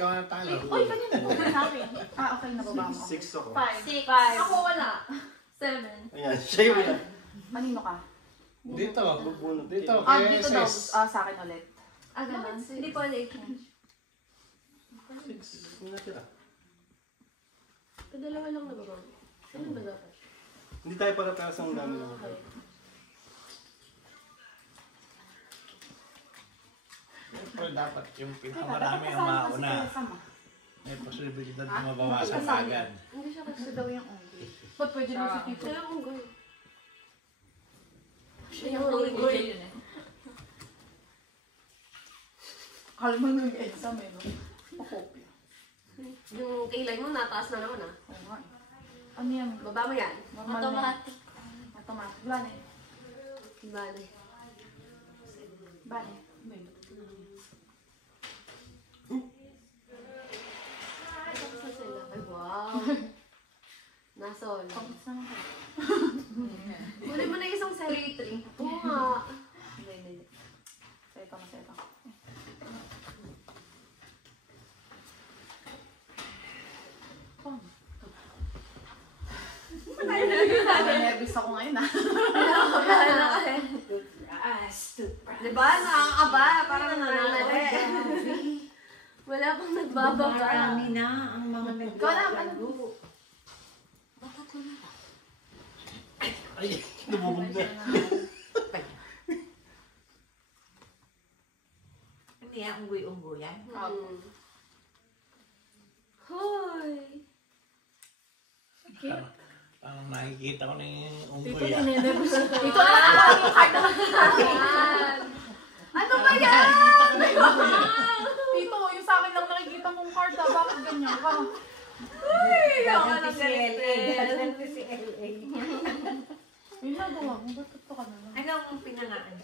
ikaw na talo. Uy, kanina po sa akin. Okay, nababa mo. 6 ako. 5. 5. Ako wala. 7. Ayan, siya yung wala. Manino ka? Dito, bubunot. Dito, Dito daw. Sa akin ulit. Ganun. Hindi po na-change. 6. May natira. Dalawa lang nababa. Ano ba dapat? Hindi tayo para-para sa dami naman. Pero dapat yung pinakamarami ang mauna. May posibilidad na mabawasan agad. Hindi siya kasi. Ito daw yung unggoy. Ba't pwede daw si Tito? Siya yung unggoy. Siya yung unggoy. Akala mo yung exam eh, no? Pakopya. Yung kilay mo, nataas na naman ah. Oo nga. Ano yan? Baba mo yan. Normal Automatic. Automatic. Bale. Bale. Bale. Saan sila? Ay, wow. Nasol. Pagkits naman ka. Kunin mo na isang celery. Oo nga. Hindi. Seto na seto. Nervous ako ngayon ah. Diba? Nakakaba. Parang nananali. Wala pang nagbababa. Marami na ang mga nagbabago. Ay, lumubog na. Hindi yan, unggoy-unggoy yan. Hoy! Parang nakikita ko na yung Dito unggoy. ninenervous. Dito na lang ako yung card na Ano ba yan? Dito, yung sa akin lang nakikita mong card ah. Bakit ganyan ka? Uy! Ako Gaganti lang si LA. ganito. Gaganti si LA. Yung nagawa mo, ba't ito ka na lang? Anong pinangaan?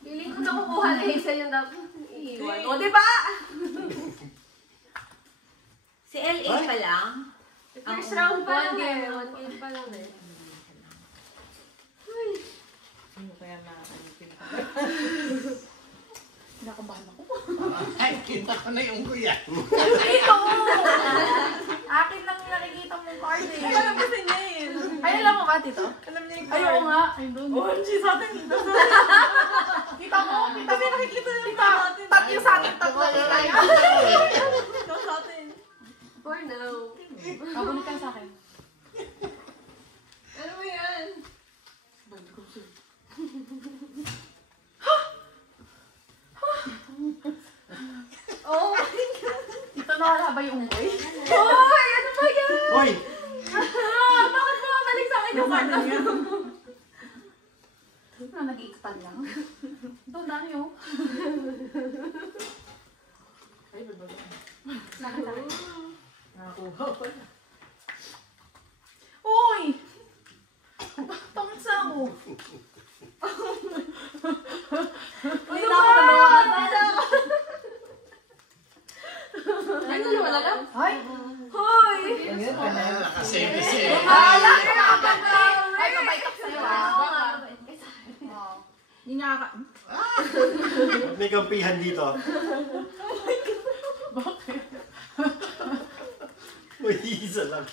Piling ko nakukuha na Hazel yung dapat iiwan. O, diba? Si LA pa lang? First round pa lang eh. 1 game pa lang eh. Uy! Ano kaya nakakalitin ka? Kinakabahan ako. Ay, kita ko na yung unggoy yan. Dito! Akin lang yung nakikita mong card eh. Ay, alam kasi niya eh. Ay, alam mo ba, Tito? Alam niya yung card. Ay, oo nga. Ay, doon. OMG sa atin. Kita mo? Kita mo? Nakikita niya yung natin. Tatlo sa atin. Tatlo kita niya. Ikaw sa atin. For now. Kabulit ka sa akin. Ano mo yan? Oh my God! Dito nawala ba yung unggoy? Hoy! Ano ba yan? Hoy! Bakit bumabalik sa akin yung card na yun? Nag-i-expand lang. Doon, dami oh. Ay, babago. Nakita ko. Nakakuha ko na. Uy! Tangsa ako. Ano ba? Ay, wala lang? Ay! Hoy! Ayun ka na. Nakasave si Ala! Nakakagawa! Ay, mabait ako sa'yo ah. Oo. Hindi niya kaka... May kampihan dito. Bakit? Uy, isa lang.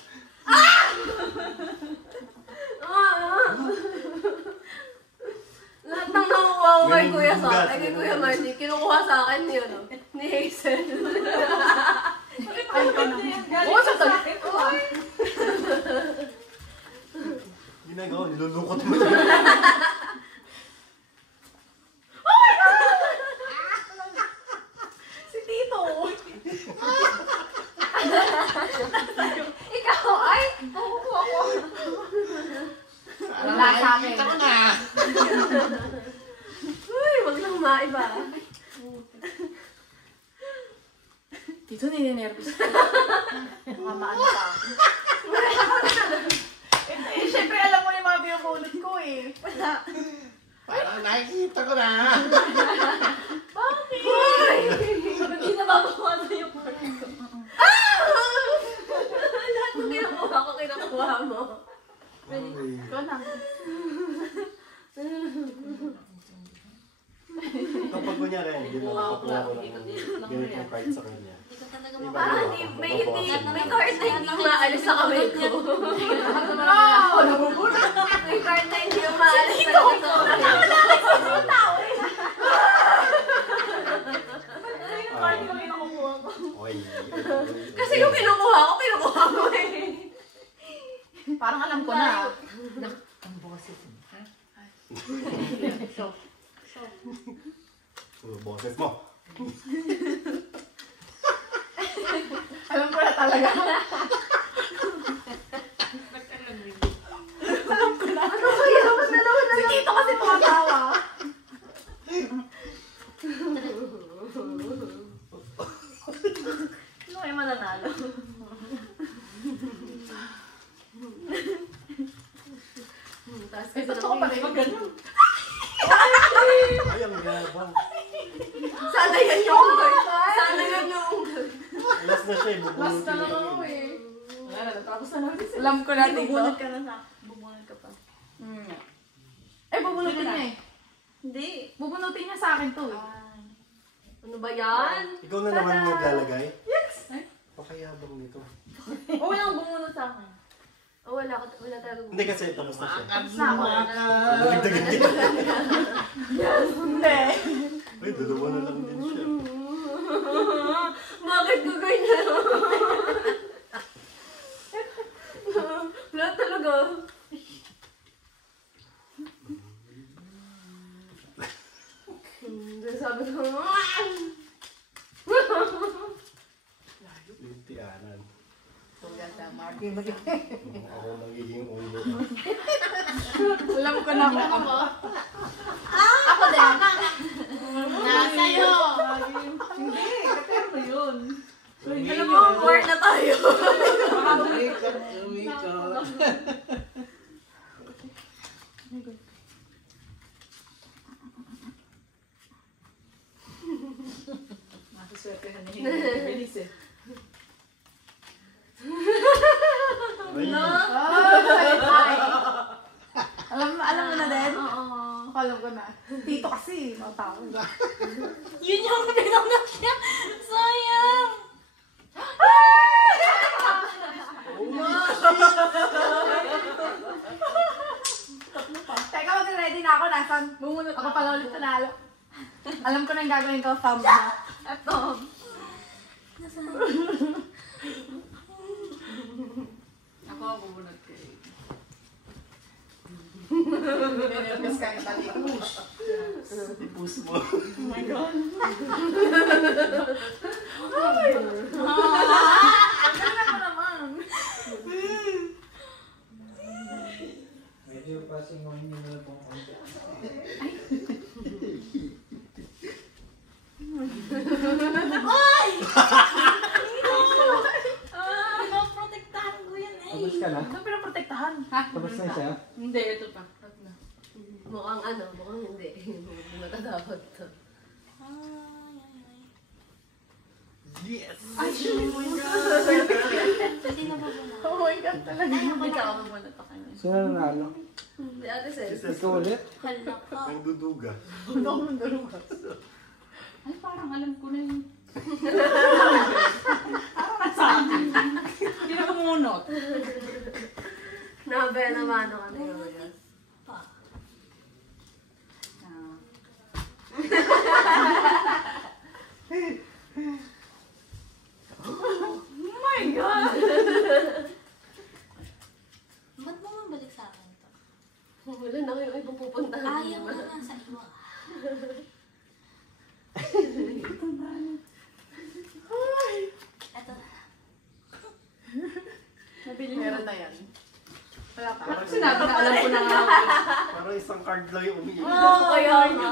Lahat ng nakukuha ko kay Kuya sa Binubugat, kay Kuya Marty, kinukuha sa akin yun, ni Hazel. Ay, ikaw na. Oo, sandali. Ginagawa, nilulukot mo na. Si Tito. Ikaw, ay! Nakukuha ko. Wala sa akin. Kita ko na. Uy, wag lang maiba. Tito, ninenervous ka. Mga maano pa ako. Eh, syempre alam mo yung mga binubunot ko eh. Parang nakikita ko na. Bakit? Hindi na babawa na yung card ko. Lahat ng kinukuha ko, kinukuha mo. Ikaw na. Kapag kunyari, di makakakuha ko ng ganitong card sa kanya. Hindi ko talaga Iba Parang yun, may mababawasan card na hindi umaalis sa kamay ko. Oo, nabubulot. May card na hindi umaalis sa kamay ko. Oy. Kasi yung kinukuha ko eh. Parang alam ko na. Ang boses mo. Boses mo. Alam ko na talaga. Alam ko na. Si Kito kasi tumatawa. Ano kayo mananalo? Tapos Eh, totoo pala yung ganun. Ay, ang gabang. sana yan yung unggoy. Sana yan yung unggoy. Last na siya, Last na lang ako eh. Wala na, natapos na naman. Alam ko na dito. Bubunod ka na sa bubunod ka pa. Eh, bubunutin niya eh. Hindi. Bubunutin niya sa akin to eh. Ano ba yan? Ikaw na naman maglalagay? Yes! Pakayabang nito. O wala kang bumunod sa akin. O wala talaga bumunod. Hindi kasi tapos na siya. Tapos na ako. Dagdagan din. Hindi. Ay, dalawa na lang din siya. Bakit ko ganyan? Wala talaga. Sabi ko, Yung tiyanan. Ganda, Marky. Ako magiging ulo. Alam ko na ako. ako din. Nasa'yo! Hindi, kapero mo yun. Alam mo, war na tayo. Umikot. Masaswertehan niya yung bilis eh. Ay, Ay! Alam mo na din? Oo. Alam ko na. Tito kasi, matawag. Yun yung pinangat niya. Sayang. Teka, mag-ready na ako. Nasaan? Bumunot ako pala ulit nanalo. Alam ko na yung gagawin ko. Thumb na. Ito. Ako ang bumunot ko. Nervous ka yung tali. ipus mo. Oh my God. Ang naman. Medyo pasingohin niyo na pong konti. Protektahan ko yan eh. Tapos ka na? Saan pinaprotektahan? Ha? Tapos na siya? Hindi, ito pa. Mukhang hindi. Hindi matatapat to. Yes! Ay, oh my God. Sino ba ba? Oh my God, talaga. Hindi ka ako bumunot ako niya. Sino nanalo? Si Ate Cel. Ikaw ulit? Hala ka. Ang duduga. Ano akong darugas? Ay, parang alam ko na yun. Parang nasa akin. Hindi na kumunot. Nabe naman ako na yun. Oh my God! Ba't mo mabalik sa akin to? Wala na kayo ibang pupuntahan. Ayaw na nga sa iwa. Ito na. Nabili meron na yan. Wala pa. Sinabi na alam ko na nga. Parang isang card lang yung umiiyak. Oo, kaya nga.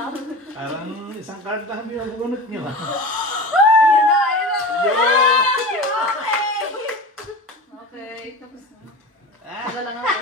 Parang isang card lang binubunot niyo. Ayun na, ayun na. Yeah! Okay, tapos na. Ah! Wala lang ako.